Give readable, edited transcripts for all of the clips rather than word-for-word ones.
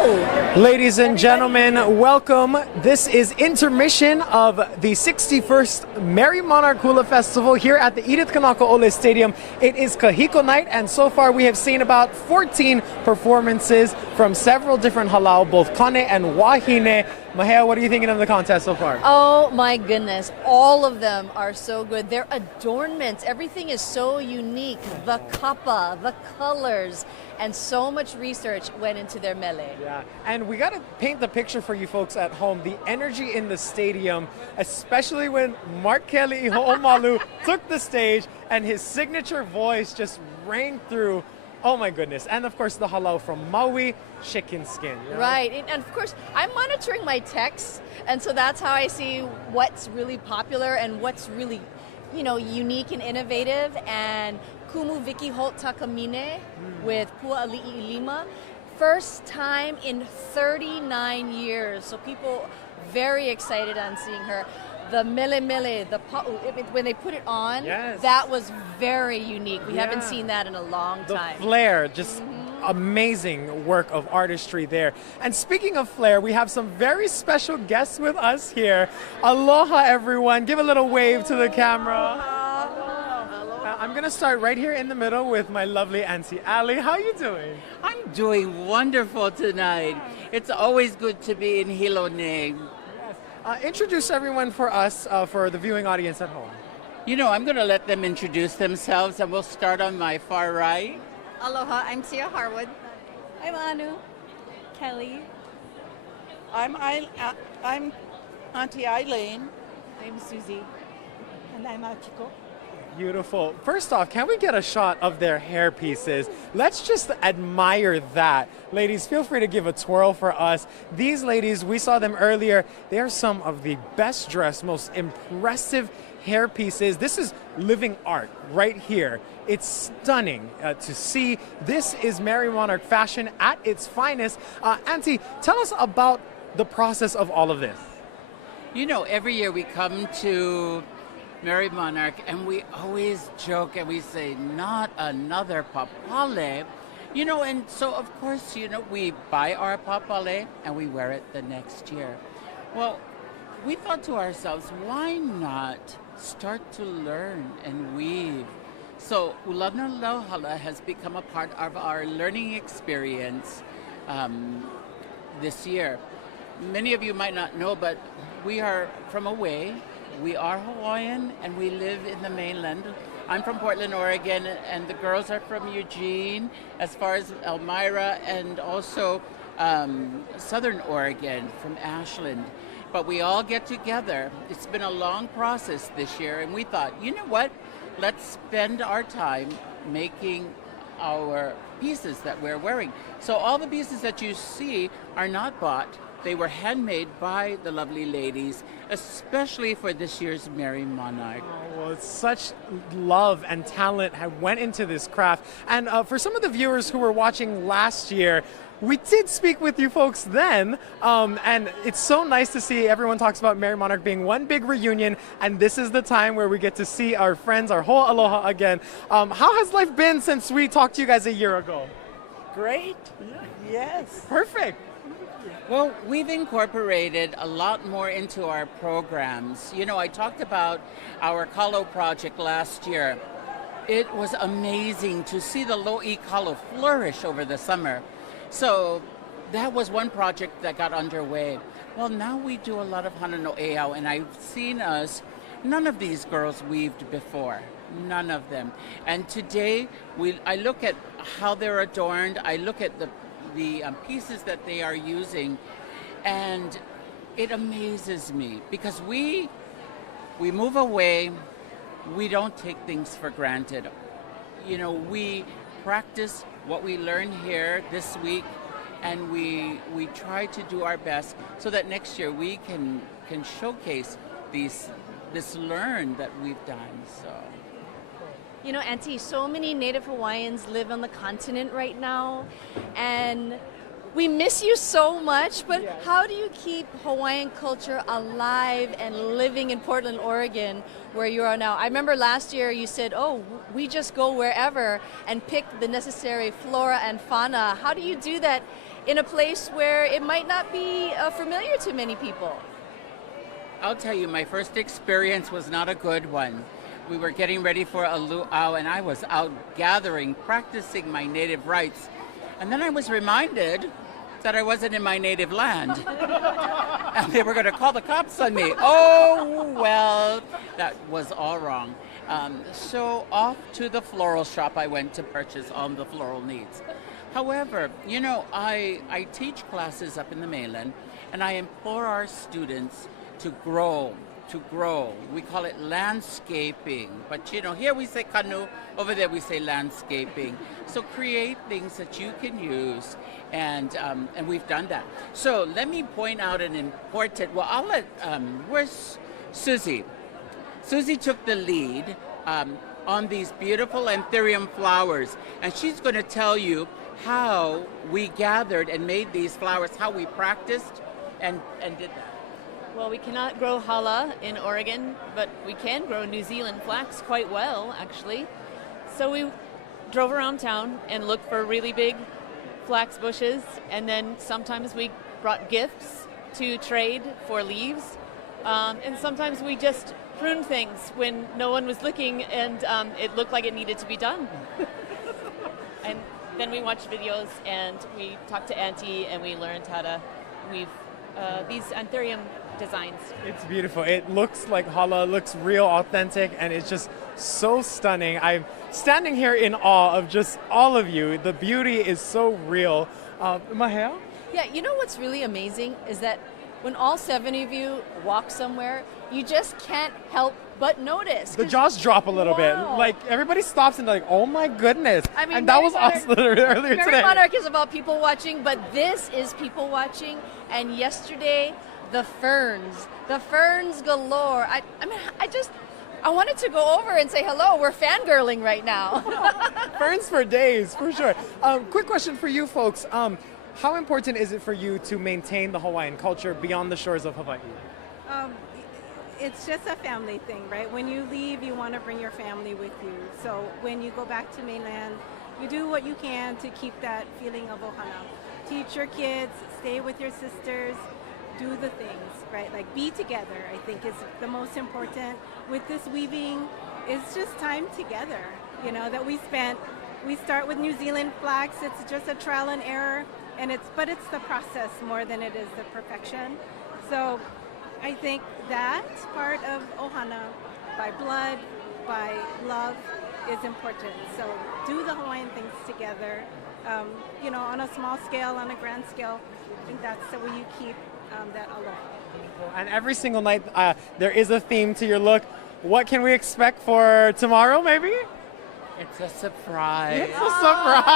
Ladies and gentlemen, welcome. This is intermission of the 61st Merrie Monarch Hula Festival here at the Edith Kanaka Ole Stadium. It is Kahiko night, and so far we have seen about 14 performances from several different halau, both kane and wahine. Mahea, what are you thinking of the contest so far? Oh my goodness, all of them are so good. Their adornments, everything is so unique. The kapa, the colors, and so much research went into their mele. Yeah, and we got to paint the picture for you folks at home. The energy in the stadium, especially when Mark Kelly Ho'omalu took the stage and his signature voice just rang through. Oh my goodness. And of course the halau from Maui, chicken skin. You know? Right, and of course I'm monitoring my texts, and so that's how I see what's really popular and what's really, unique and innovative. And Kumu Vicky Holt Takamine with Pua Ali'i Lima. First time in 39 years. So people very excited on seeing her. The mele mele, the pa'u, when they put it on, yes, that was very unique. We haven't seen that in a long time. The flair, just amazing work of artistry there. And speaking of flair, we have some very special guests with us here. Aloha, everyone. Give a little wave to the camera. I'm going to start right here in the middle with my lovely Auntie Ali. How are you doing? I'm doing wonderful tonight. It's always good to be in Hilone. Introduce everyone for us, for the viewing audience at home. I'm going to let them introduce themselves, and we'll start on my far right. Aloha, I'm Tia Harwood. I'm Anu. Kelly. I'm Auntie Eileen. I'm Susie. And I'm Achiko. Beautiful. First off, can we get a shot of their hair pieces? Let's just admire that. Ladies, feel free to give a twirl for us. These ladies, we saw them earlier. They are some of the best dressed, most impressive hair pieces. This is living art right here. It's stunning to see. This is Merrie Monarch fashion at its finest. Auntie, tell us about the process of all of this. Every year we come to Merrie Monarch, and we always joke and we say, not another papale. And so of course, we buy our papale and we wear it the next year. Well, we thought to ourselves, why not start to learn and weave? So Ulana Lauhala has become a part of our learning experience this year. Many of you might not know, but we are from away. We are Hawaiian and we live in the mainland. I'm from Portland, Oregon, and the girls are from Eugene, as far as Elmira, and also Southern Oregon from Ashland. But we all get together. It's been a long process this year, and we thought, you know what? Let's spend our time making our pieces that we're wearing. So all the pieces that you see are not bought. They were handmade by the lovely ladies, especially for this year's Merrie Monarch. Oh, well, such love and talent went into this craft. And for some of the viewers who were watching last year, we did speak with you folks then, and it's so nice to see everyone talks about Merrie Monarch being one big reunion, and this is the time where we get to see our friends, our whole aloha again. How has life been since we talked to you guys a year ago? Great. Yes. Perfect. Well, we've incorporated a lot more into our programs. I talked about our Kalo project last year. It was amazing to see the Lo'i Kalo flourish over the summer. So that was one project that got underway. Well, now we do a lot of Hana no Eau, and I've seen none of these girls weaved before. None of them. And today, I look at how they're adorned. I look at the pieces that they are using, and it amazes me because we move away. We don't take things for granted. We practice what we learn here this week, and we try to do our best so that next year we can showcase this learn that we've done. So. Auntie, so many Native Hawaiians live on the continent right now, and we miss you so much, but how do you keep Hawaiian culture alive and living in Portland, Oregon, where you are now? I remember last year you said, we just go wherever and pick the necessary flora and fauna. How do you do that in a place where it might not be familiar to many people. I'll tell you, my first experience was not a good one. We were getting ready for a luau, and I was out gathering, practicing my native rights. And then I was reminded that I wasn't in my native land. And they were going to call the cops on me. Oh, well, that was all wrong. So off to the floral shop I went to purchase all the floral needs. However, you know, I teach classes up in the mainland, and I implore our students to grow. We call it landscaping. But, you know, here we say kanu, over there we say landscaping. So create things that you can use, and we've done that. So let me point out an important, well, I'll let, where's Susie? Susie took the lead on these beautiful anthurium flowers, and she's going to tell you how we gathered and made these flowers, how we practiced and did that. Well, we cannot grow hala in Oregon, but we can grow New Zealand flax quite well, actually. So we drove around town and looked for really big flax bushes, and then sometimes we brought gifts to trade for leaves, and sometimes we just pruned things when no one was looking and it looked like it needed to be done. And then we watched videos and we talked to Auntie and we learned how to weave these anthurium designs. It's beautiful. It looks like hala, looks real, authentic, and it's just so stunning. I'm standing here in awe of just all of you. The beauty is so real. Mahel? Yeah, you know what's really amazing is that when all 7 of you walk somewhere, you just can't help but notice. The jaws drop a little bit. Wow. Like, everybody stops and they're like, oh my goodness. I mean, and that Merrie was Monarch- us earlier Merrie today. Monarch is about people watching, but this is people watching. And yesterday, the ferns galore. I mean, I wanted to go over and say hello. We're fangirling right now. Ferns for days, for sure. Quick question for you folks. How important is it for you to maintain the Hawaiian culture beyond the shores of Hawaii? It's just a family thing, right? When you leave, you want to bring your family with you. So when you go back to mainland, you do what you can to keep that feeling of ohana. Teach your kids, stay with your sisters, do the things, right? Like be together, I think is the most important. With this weaving, it's just time together, you know, that we spent. We start with New Zealand flax, it's just a trial and error, but it's the process more than it is the perfection. So I think that part of ohana, by blood, by love, is important. So do the Hawaiian things together, you know, on a small scale, on a grand scale. I think that's the way you keep that aloha. And every single night, there is a theme to your look. What can we expect for tomorrow, maybe? It's a surprise. It's a surprise.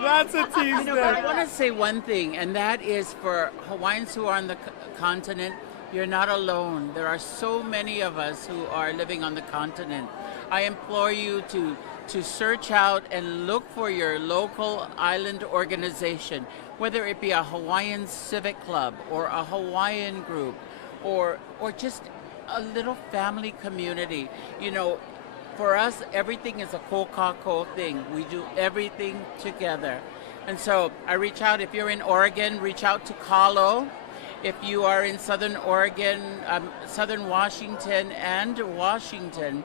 That's a tease. You know, but I want to say one thing, and that is for Hawaiians who are on the continent, you're not alone. There are so many of us who are living on the continent. I implore you to search out and look for your local island organization, whether it be a Hawaiian civic club or a Hawaiian group or just a little family community. You know, for us, everything is a ko thing. We do everything together. And so I reach out, if you're in Oregon, reach out to Kalo. If you are in Southern Oregon, Southern Washington and Washington,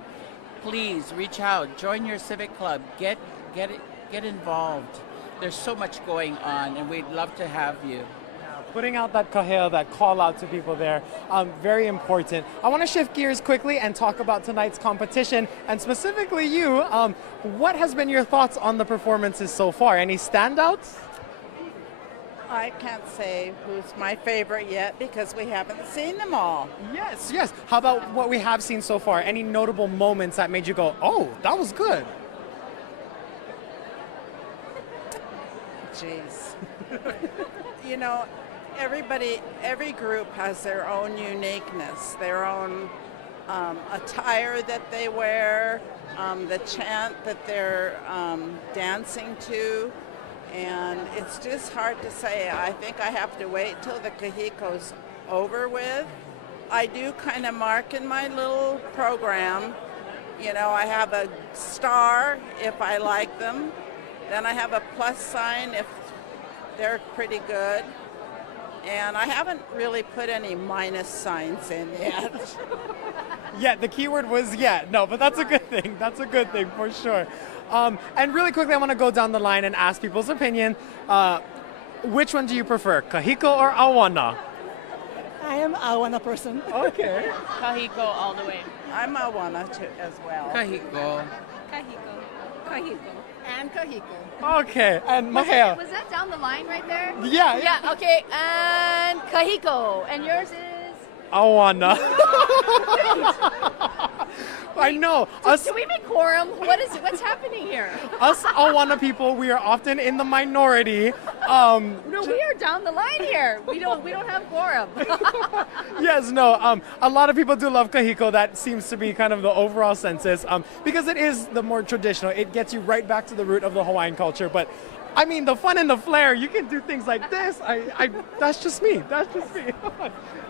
please reach out, join your civic club, get involved. There's so much going on and we'd love to have you. Putting out that kahea, that call out to people there, very important. I want to shift gears quickly and talk about tonight's competition, and specifically you. What has been your thoughts on the performances so far? Any standouts? I can't say who's my favorite yet because we haven't seen them all. Yes. How about what we have seen so far? Any notable moments that made you go, oh, that was good? Jeez. You know, every group has their own uniqueness, their own attire that they wear, the chant that they're dancing to, and it's just hard to say. I think I have to wait till the kahiko's over with. I do kind of mark in my little program, you know, I have a star if I like them, Then I have a plus sign if they're pretty good. And I haven't really put any minus signs in yet. Yeah, the keyword was yet. No, but that's a good thing. That's a good thing for sure. And really quickly, I want to go down the line and ask people's opinion. Which one do you prefer, Kahiko or Awana? I am Awana person. Okay. Kahiko all the way. I'm a wanna too as well. Kahiko. Kahiko. Kahiko. And Kahiko. Okay, and Mahea. Was that down the line right there? Yeah. Yeah, okay, and Kahiko. And yours is? Awana. I know. Do we make quorum? What's happening here? Us Awana people, we are often in the minority. No, we are down the line here. We don't have quorum. Yes, no. A lot of people do love Kahiko. That seems to be kind of the overall census because it is the more traditional. It gets you right back to the root of the Hawaiian culture. But I mean, the fun and the flair, you can do things like this. That's just me. That's just me.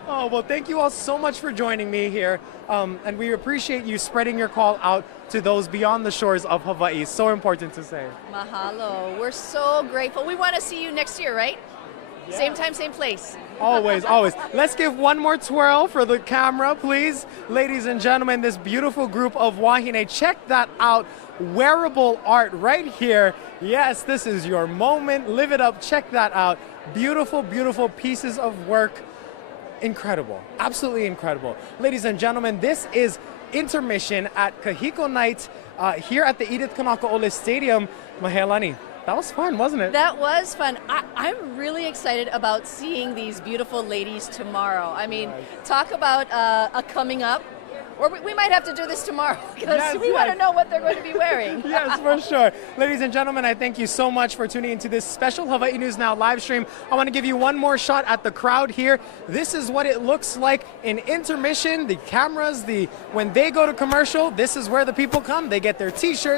Oh, well, thank you all so much for joining me here. And we appreciate you spreading your call out to those beyond the shores of Hawaii. So important to say. Mahalo. We're so grateful. We want to see you next year, right? Yeah. Same time, same place. Always, always. Let's give one more twirl for the camera, please. Ladies and gentlemen, this beautiful group of wahine. Check that out. Wearable art right here. Yes, this is your moment. Live it up. Check that out. Beautiful, beautiful pieces of work. Incredible. Absolutely incredible. Ladies and gentlemen, this is Intermission at Kahiko Night here at the Edith Kanakaole Stadium. Mahealani, that was fun, wasn't it? That was fun. I'm really excited about seeing these beautiful ladies tomorrow. I mean, talk about a coming up. Or we might have to do this tomorrow because we want to know what they're going to be wearing. Yes, for sure. Ladies and gentlemen, I thank you so much for tuning into this special Hawaii News Now live stream. I want to give you one more shot at the crowd here. This is what it looks like in intermission. The cameras, when they go to commercial, this is where the people come. They get their t-shirts.